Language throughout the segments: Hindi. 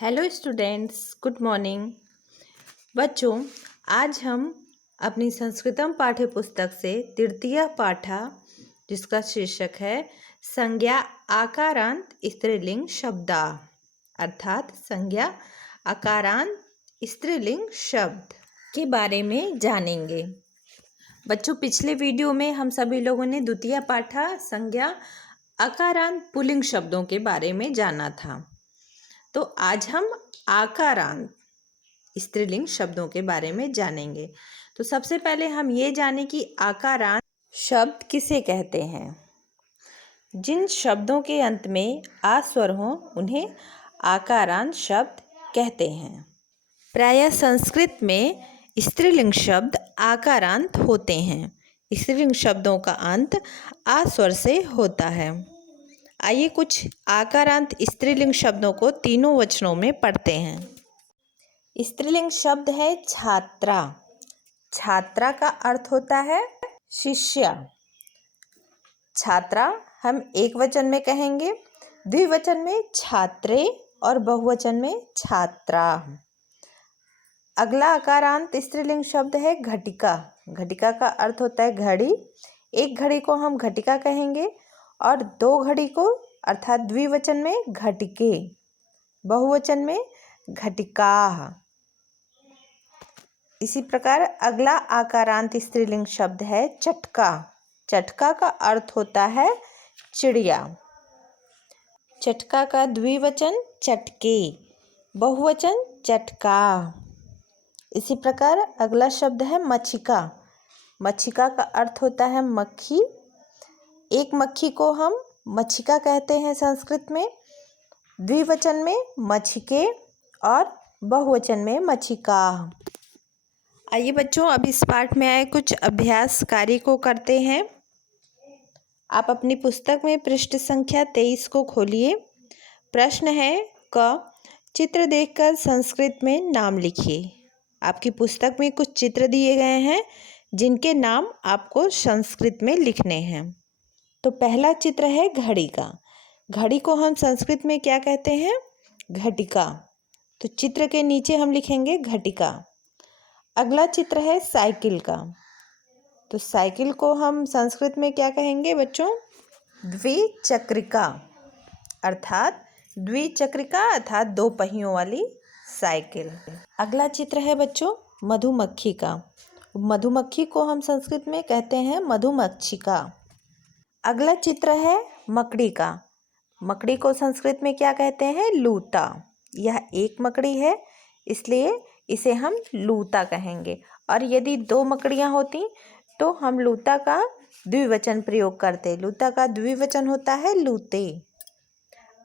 Hello students, good morning. बच्चों, आज हम अपनी संस्कृतम पाठ्य पुस्तक से तृतीय पाठा, जिसका शीर्षक है संज्ञा आकारांत स्त्रीलिंग शब्दा, अर्थात संज्ञा आकारांत स्त्रीलिंग शब्द के बारे में जानेंगे। बच्चों, पिछले वीडियो में हम सभी लोगों ने द्वितीय पाठा संज्ञा आकारांत पुल्लिंग शब्दों के बारे में जाना था। तो आज हम आकारांत स्त्रीलिंग शब्दों के बारे में जानेंगे। तो सबसे पहले हम ये जानें कि आकारांत शब्द किसे कहते हैं। जिन शब्दों के अंत में आ स्वर हो उन्हें आकारांत शब्द कहते हैं। प्रायः संस्कृत में स्त्रीलिंग शब्द आकारांत होते हैं। स्त्रीलिंग शब्दों का अंत आ स्वर से होता है। आइए कुछ आकारांत स्त्रीलिंग शब्दों को तीनों वचनों में पढ़ते हैं। स्त्रीलिंग शब्द है छात्रा। छात्रा का अर्थ होता है शिष्या। छात्रा हम एक वचन में कहेंगे, द्विवचन में छात्रे और बहुवचन में छात्रा। अगला आकारांत स्त्रीलिंग शब्द है घटिका। घटिका का अर्थ होता है घड़ी। एक घड़ी को हम घटिका कहेंगे और दो घड़ी को अर्थात द्विवचन में घटिके, बहुवचन में घटिका। इसी प्रकार अगला आकारांत स्त्रीलिंग शब्द है चटका। चटका का अर्थ होता है चिड़िया। चटका का द्विवचन चटके, बहुवचन चटका। इसी प्रकार अगला शब्द है मक्षिका। मक्षिका का अर्थ होता है मक्खी। एक मक्खी को हम मक्षिका कहते हैं संस्कृत में। द्विवचन में मक्षिके और बहुवचन में मक्षिका। आइए बच्चों, अब इस पाठ में आए कुछ अभ्यास कार्य को करते हैं। आप अपनी पुस्तक में पृष्ठ संख्या 23 को खोलिए। प्रश्न है क चित्र देखकर संस्कृत में नाम लिखिए। आपकी पुस्तक में कुछ चित्र दिए गए हैं जिनके नाम आपको संस्कृत में लिखने हैं। तो पहला चित्र है घड़ी का। घड़ी को हम संस्कृत में क्या कहते हैं? घटिका। तो चित्र के नीचे हम लिखेंगे घटिका। अगला चित्र है साइकिल का। तो साइकिल को हम संस्कृत में क्या कहेंगे बच्चों? द्विचक्रिका, अर्थात द्विचक्रिका अर्थात दो पहियों वाली साइकिल। अगला चित्र है बच्चों मधुमक्खी का। मधुमक्खी को हम संस्कृत में कहते हैं मधुमक्षिका। अगला चित्र है मकड़ी का। मकड़ी को संस्कृत में क्या कहते हैं? लूता। यह एक मकड़ी है, इसलिए इसे हम लूता कहेंगे। और यदि दो मकड़ियाँ होती तो हम लूता का द्विवचन प्रयोग करते। लूता का द्विवचन होता है लूते।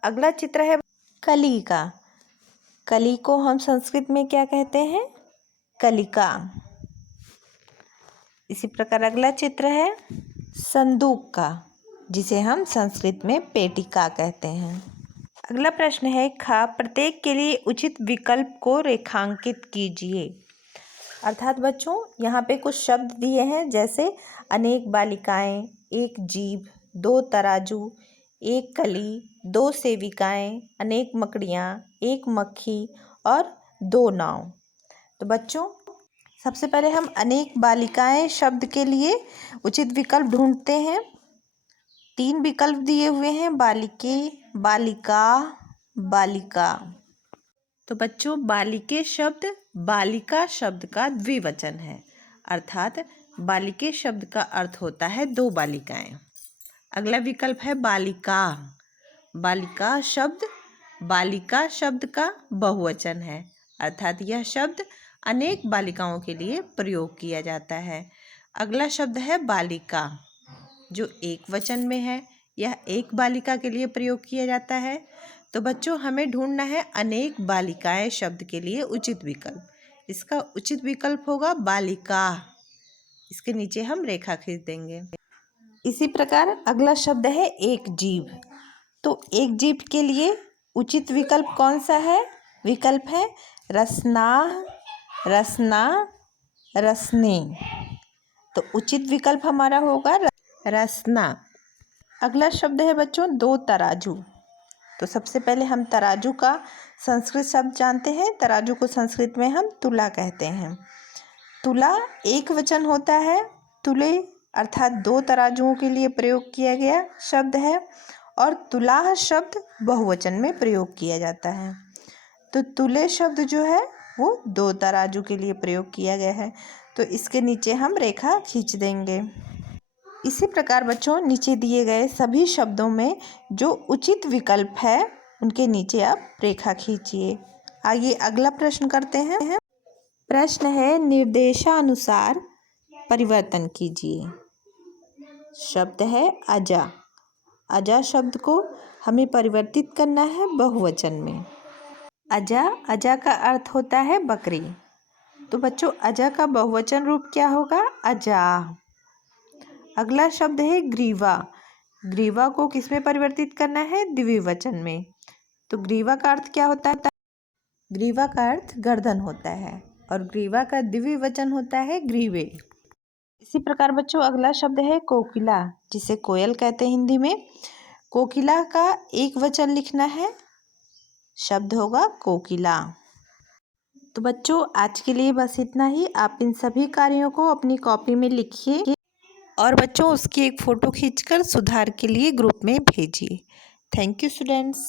अगला चित्र है कली का। कली को हम संस्कृत में क्या कहते हैं? कलिका। इसी प्रकार अगला चित्र है संदूक का, जिसे हम संस्कृत में पेटिका कहते हैं। अगला प्रश्न है प्रत्येक के लिए उचित विकल्प को रेखांकित कीजिए। अर्थात बच्चों यहाँ पे कुछ शब्द दिए हैं, जैसे अनेक बालिकाएं, एक जीभ, दो तराजू, एक कली, दो सेविकाएं, अनेक मकड़ियाँ, एक मक्खी और दो नाव। तो बच्चों सबसे पहले हम अनेक बालिकाएं शब्द के लिए उचित विकल्प ढूंढते हैं। तीन विकल्प दिए हुए हैं, बालिके, बालिका, बालिका। तो बच्चों बालिके शब्द बालिका शब्द का द्विवचन है, अर्थात बालिके शब्द का अर्थ होता है दो बालिकाएं। अगला विकल्प है बालिका। बालिका शब्द बालिका शब्द का बहुवचन है, अर्थात यह शब्द अनेक बालिकाओं के लिए प्रयोग किया जाता है। अगला शब्द है बालिका, जो एक वचन में है। यह एक बालिका के लिए प्रयोग किया जाता है। तो बच्चों हमें ढूंढना है अनेक बालिकाएं शब्द के लिए उचित विकल्प। इसका उचित विकल्प होगा बालिका। इसके नीचे हम रेखा खींच देंगे। इसी प्रकार अगला शब्द है एक जीभ। तो एक जीभ के लिए उचित विकल्प कौन सा है? विकल्प है रसना, रसना, रसने। तो उचित विकल्प हमारा होगा रसना। अगला शब्द है बच्चों दो तराजू। तो सबसे पहले हम तराजू का संस्कृत शब्द जानते हैं, तराजू को संस्कृत में हम तुला कहते हैं। तुला एक वचन होता है। तुले अर्थात 2 तराजुओं के लिए प्रयोग किया गया शब्द है और तुलाह शब्द बहुवचन में प्रयोग किया जाता है। तो तुले शब्द जो है वो 2 तराजू के लिए प्रयोग किया गया है। तो इसके नीचे हम रेखा खींच देंगे। इसी प्रकार बच्चों, नीचे दिए गए सभी शब्दों में जो उचित विकल्प है उनके नीचे आप रेखा खींचिए। आइए अगला प्रश्न करते हैं। प्रश्न है, निर्देशानुसार परिवर्तन कीजिए। शब्द है अजा। अजा शब्द को हमें परिवर्तित करना है बहुवचन में। अजा, अजा का अर्थ होता है बकरी। तो बच्चों, अजा का बहुवचन रूप क्या होगा? अजा। अगला शब्द है ग्रीवा। ग्रीवा को किस में परिवर्तित करना है? द्विवचन में। तो ग्रीवा का अर्थ क्या होता है? ग्रीवा का अर्थ गर्दन होता है और ग्रीवा का द्विवचन होता है ग्रीवे। इसी प्रकार बच्चों, अगला शब्द है कोकिला, जिसे कोयल कहते हैं हिंदी में। कोकिला का एक वचन लिखना है, शब्द होगा कोकिला। तो बच्चों, आज के लिए बस इतना ही। आप इन सभी कार्यों को अपनी कॉपी में लिखिए और बच्चों उसकी एक फ़ोटो खींचकर सुधार के लिए ग्रुप में भेजिए। Thank you students.